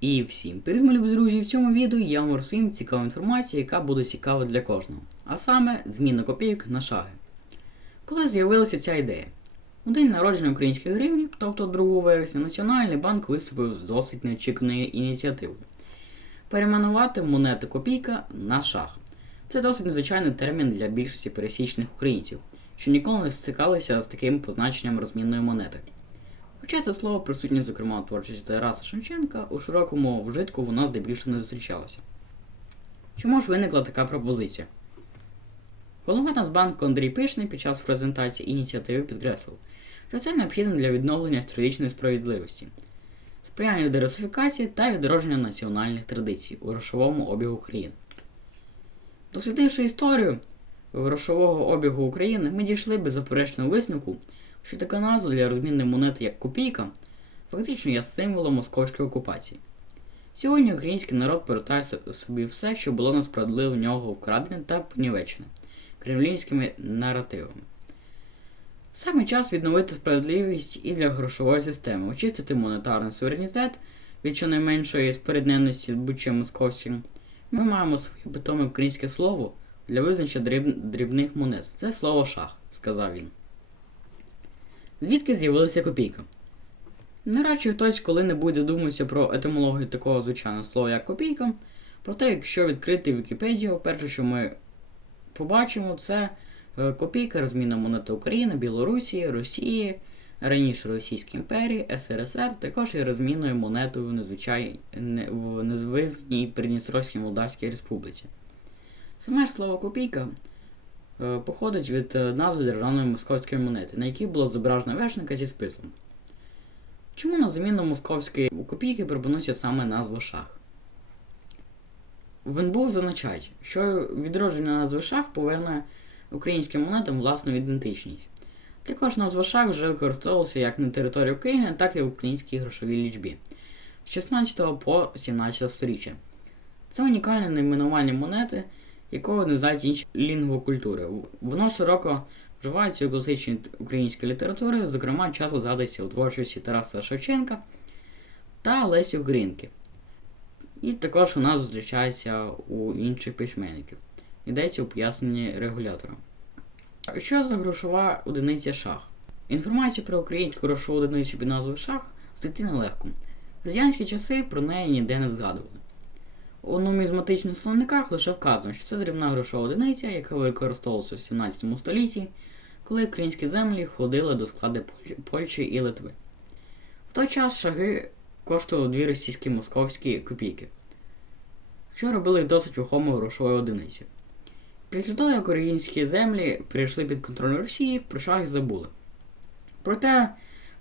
І всім привіт, любі друзі! В цьому відео я вам розповім цікаву інформацію, яка буде цікава для кожного. А саме зміна копійок на шаги. Коли з'явилася ця ідея? У день народження української гривні, тобто 2 вересня, Національний банк виступив з досить неочікуваною ініціативою. Перейменувати монету копійка на шаг. Це досить незвичайний термін для більшості пересічних українців, що ніколи не стикалися з таким позначенням розмінної монети. Хоча це слово присутнє, зокрема, у творчості Тараса Шевченка, у широкому вжитку воно здебільшого не зустрічалося. Чому ж виникла така пропозиція? Голова Нацбанку Андрій Пишний під час презентації ініціативи підкреслив, що це необхідно для відновлення історичної справедливості, сприяння деросифікації та відродження національних традицій у грошовому обігу України. Дослідивши історію грошового обігу України, ми дійшли беззаперечного висновку, що така назва для розмінної монети як копійка фактично є символом московської окупації. Сьогодні український народ повертає собі все, що було несправедливо в нього вкрадене та понівечене кремлівськими наративами. Саме час відновити справедливість і для грошової системи, очистити монетарний суверенітет від щонайменшої спорідненості з будь-чим московським. Ми маємо своє питоме українське слово для визначення дріб- дрібних монет. Це слово шах, сказав він. Звідки з'явилася копійка? Навряд чи хтось коли-небудь задумався про етимологію такого звичайного слова, як копійка. Проте, якщо відкрити Вікіпедію, перше, що ми побачимо, це е, копійка розмінна монета України, Білорусі, Росії, раніше Російської імперії, СРСР, також є розмінною монетою в, незвичай... не- в незвизній Придністровській Молдавській Республіці. Саме слово копійка походить від е, назви державної московської монети, на якій було зображено вершника зі списом. Чому на заміну московської копійки пропонується саме назва шах? В НБУ зазначають, що відродження назви шах поверне українським монетам власну ідентичність. Також назва шах вже використовувалася як на території України, так і в українській грошовій лічбі з 16 по 17 сторіччя. Це унікальне найменування монети, якого не знають інші лінгвокультури. Воно широко вживається у класичній українській літературі, зокрема, часто згадується у творчості Тараса Шевченка та Лесі Українки. І також у нас зустрічається у інших письменників. Йдеться у поясненні регулятора. Що за грошова одиниця шах? Інформацію про українську грошову одиницю під назвою шах знайти нелегко. В радянські часи про неї ніде не згадували. У нумізматичних словниках лише вказано, що це дрібна грошова одиниця, яка використовувалася в 17 столітті, коли українські землі входили до складу Польщі і Литви. В той час шаги коштували дві російські московські копійки, що робили досить вагомою грошовою одиниці. Після того, як українські землі перейшли під контроль Росії, про шаги забули. Проте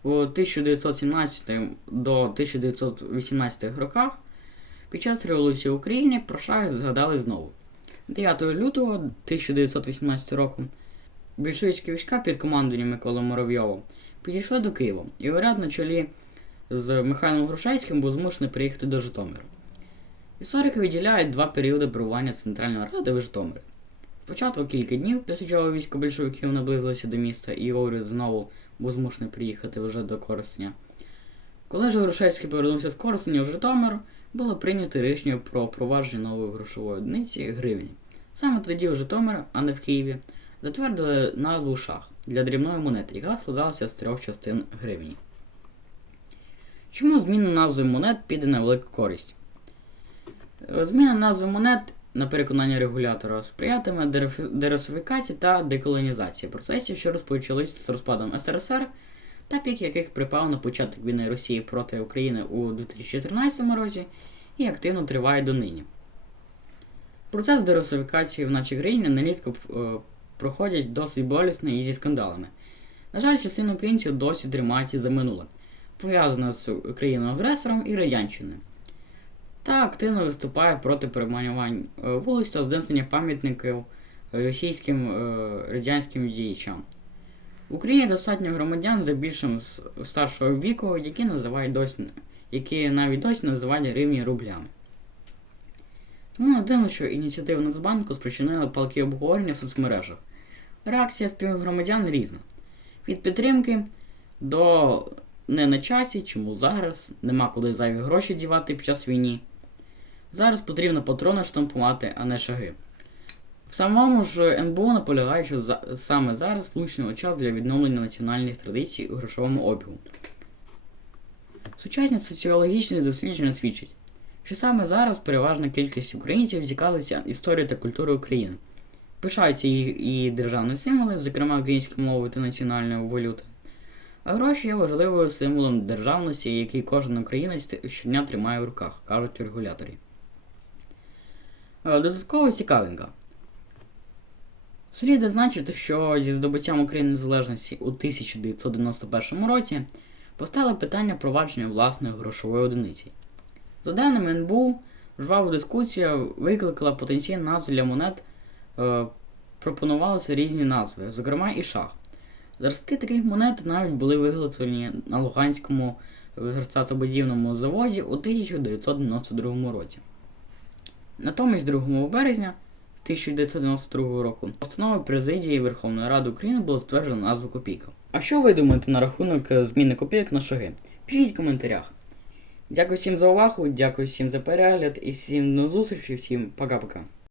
у 1917 до 1918 роках під час революції в Україні про шаги згадали знову. 9 лютого 1918 року більшовицькі війська під командуванням Миколи Муравйова підійшли до Києва, і уряд на чолі з Михайлом Грушевським був змушений приїхати до Житомира. Історики виділяють два періоди перебування Центральної Ради в Житомирі. Спочатку кілька днів, після чого військо більшовиків наблизилося до міста, і уряд знову був змушений приїхати вже до Коростеня. Коли ж Грушевський повернувся з Коростеня в Житомир, було прийнято рішення про впровадження нової грошової одиниці гривні. Саме тоді в Житомир, а не в Києві, затвердили назву шах для дрібної монети, яка складалася з трьох частин гривні. Чому зміна назви монет піде на велику користь? Е, Зміна назви монет, на переконання регулятора, сприятиме дерусифікації та деколонізації процесів, що розпочались з розпадом СРСР, та пік яких припав на початок війни Росії проти України у 2014 році і активно триває донині. Процес дерусифікації в нашій країні нерідко е, проходять досить болісно і зі скандалами. На жаль, частина українців досі тримається за минуле, пов'язане з країною-агресором і радянщиною, та активно виступає проти перейменувань е, вулиць та знесення пам'ятників російським е, радянським діячам. В Україні достатньо громадян за більшим старшого віку, які називають досі, які навіть досі називають гривні рублями. Тому не дивно, що ініціатива Нацбанку спричинила палки обговорення в соцмережах. Реакція співгромадян різна. Від підтримки до не на часі, чому зараз, нема куди зайві гроші дівати під час війни. Зараз потрібно патрони штампувати, а не шаги. Самому ж НБУ наполягає, що за, саме зараз влучний час для відновлення національних традицій у грошовому обігу. Сучасні соціологічні дослідження свідчать, що саме зараз переважна кількість українців зікалися історією та культурою України, пишаються її, державні символи, зокрема українською мовою та національною валютою. А гроші є важливою символом державності, який кожен українець щодня тримає в руках, кажуть регуляторі. Е, Додатково цікавинка. Слід зазначити, що зі здобуттям України незалежності у 1991 році постало питання провадження власної грошової одиниці. За даними НБУ, жваву дискусія викликала потенційні назви для монет, е, пропонувалися різні назви, зокрема і шах. Зразки таких монет навіть були виготовлені на Луганському герцатобудівному заводі у 1992 році. Натомість 2 березня 1992 року постановою президії Верховної Ради України було затверджено назву копійка. А що ви думаєте на рахунок е, зміни копійок на шаги? Пишіть в коментарях. Дякую всім за увагу, дякую всім за перегляд і всім до зустрічі, всім пока-пока.